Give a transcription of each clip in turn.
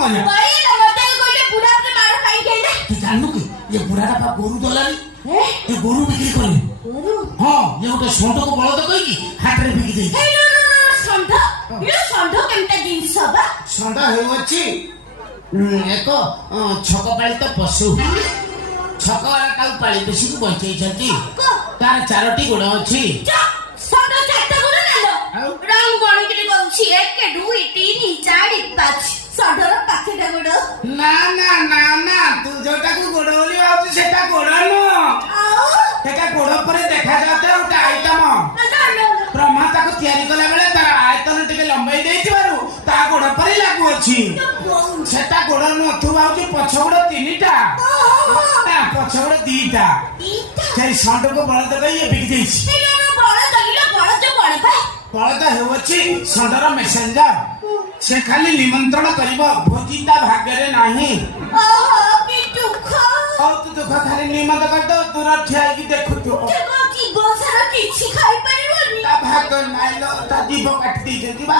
କରିବା ବଳି ନା ମତେ କହିଲେ ବୁଢା ଉପରେ ମାର କାଇଁ କେଇଲେ ତୁ ଜାଣିନୁ କି ଏ ବୁଢାଟା ପା ଗୋରୁ ଦଲାରି ଏ ଗୋରୁ ବିକ୍ରି କରେ ହଁ ଏ ଗୋଟେ ଷଣ୍ଢକୁ ବଳଦ କହିକି ହାଟରେ ବିକି ଦେଇଛି ଷଣ୍ଢ କେମିତି ଜିନିଷ ବା ଷଣ୍ଢ ହେଉଅଛି ଏକ ଛକପାଳିତ ପଶୁ ଛକବାଲା ତାକୁ ପାଳି ବେଶୀକୁ ବଞ୍ଚେଇଛନ୍ତି ତାର 4ଟି ଗୋଡ଼ ଅଛି ଷଣ୍ଢ 4ଟା ଗୋଡ଼ ନେଲ ରଙ୍ଗ ଗଣିକିରି କହୁଛି 1 2 3 4 5 ଷଣ୍ଢର 5ଟା ଗୋଡ଼ ନା ନା ନା ନା ତୁ ଯୋଉଟାକୁ ଗୋଡ଼ ବୋଲି ଭାବୁଛୁ ସେଟା ଗୋଡ଼ ନୁହଁ ସେଟା ଗୋଡ଼ ପରେ ଦେଖାଯାଉଥିବା ଗୋଟେ ଆଇଟମ ବ୍ରହ୍ମା ତାକୁ ତିଆରି କଲା ବେଳେ ତାର ଆୟତନ ଟିକେ ଲମ୍ବାଇ ଦେଇଥିବାରୁ ତା ଗୋଡ଼ ପରେ ଲାଗୁଅଛି ସେଟା ଗୋଡ଼ ନୁହଁ ତୁ ଭାବୁଛୁ ପଛ ଗୋଡ଼ 3ଟା ନା ପଛ ଗୋଡ଼ 2ଟା ସେଇ ଷଣ୍ଢକୁ ବଳଦ କହି ବିକି ଦେଇଛି ବଳଦ ହେଉଅଛି ଷଣ୍ଢର ମେସେଞ୍ଜର ସେ ଖାଲି ନିମନ୍ତ୍ରଣ କରିବ ଭୋଜି ତା ଭାଗ୍ୟରେ ନାହିଁ ହଉ ତୁ ଦୁଃଖ ଖାଲି ନିମନ୍ତ କରିଦଉ ଦୂର ଠିଆ ହେଇକି ଦେଖୁଛୁ ତା ଭାଗ ନାଇଲ ତା ଜୀବ କାଟି ଦେଇଛନ୍ତି ବା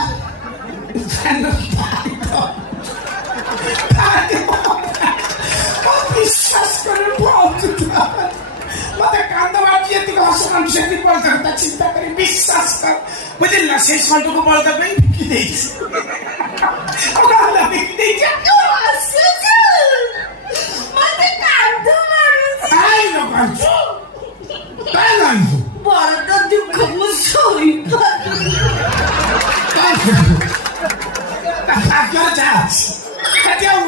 ବିଶ୍ୱାସ କରି ମତେ କାନ୍ଦ ବାଜି ଏତିକି ହସଣ ସେଠି ବଳଦ କଥା ଚିନ୍ତା କରି ବିଶ୍ୱାସ କର ବୁଝିଲ ସେଇ ଷଣ୍ଢକୁ ବଳଦ ପାଇଁ ବିକି ଦେଇଛି ବିକି ଦେଇଛି ବଳଦ ଦୁଃଖ ମୁଁ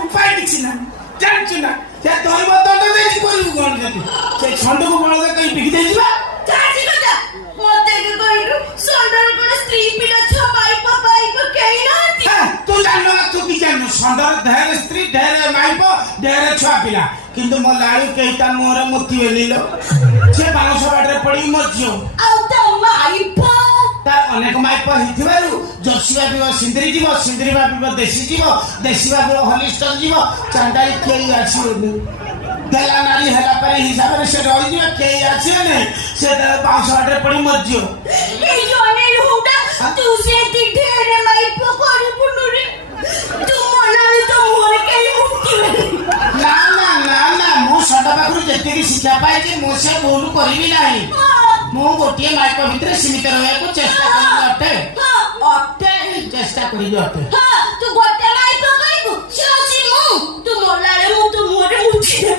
ଉପାୟ କିଛି ନାହିଁ ଜାଣିଛୁ ନା ସେ ଦୈବ ଦଣ୍ଡ ଦେଇଛି କରିବୁ କଣ ଯଦି ସେ ଷଣ୍ଢକୁ ବଳଦ କହି ବିକି ଦେଇଯିବା ତୁ ଜାଣିନ ତୁ କି ଜାଣିନୁ ଷଣ୍ଢର ଦେହରେ ସ୍ତ୍ରୀ ଦେହରେ ମାଇପ ଦେହରେ ଛୁଆ ପିଲା କିନ୍ତୁ ମୋ ଲାଳୁ କେହି ତା ମୁହଁରେ ମୋତି ବେଲିଲ ସେ ବାଉଁଶ ବାଟରେ ପଡିକି ମରିଯିବ ତାର ଅନେକ ମାଇପ ହେଇଥିବାରୁ ଜର୍ସି ଭାବିବ ସିନ୍ଦିରି ଯିବ ସିନ୍ଦିରି ଭାବିବ ଦେଶୀ ଯିବ ଦେଶୀ ଭାବିବ ହଲିଷ୍ଟନ ଯିବ ଚାଣ୍ଡାଳି କେହି ଆସିବନି ଦେଲା ନାରୀ ହେଲା ପରେ ହିସାବରେ ସେ ରହିଯିବ କେହି ଆସିବନି ସେ ବାଉଁଶ ବାଟରେ ପଡି ମରିଯିବ ନା ନା ନା ନା ମୁଁ ଷଣ୍ଢ ପାଖରୁ ଯେତିକି ଶିକ୍ଷା ପାଇଛି ମୁଁ ସେ ଭୁଲ କରିବି ନାହିଁ ମୁଁ ଗୋଟିଏ ମାଇପ ଭିତରେ ସୀମିତ ରହିବାକୁ ଚେଷ୍ଟା କରିବି ଅଟେ ଚେଷ୍ଟା କରିବି ଅଟେ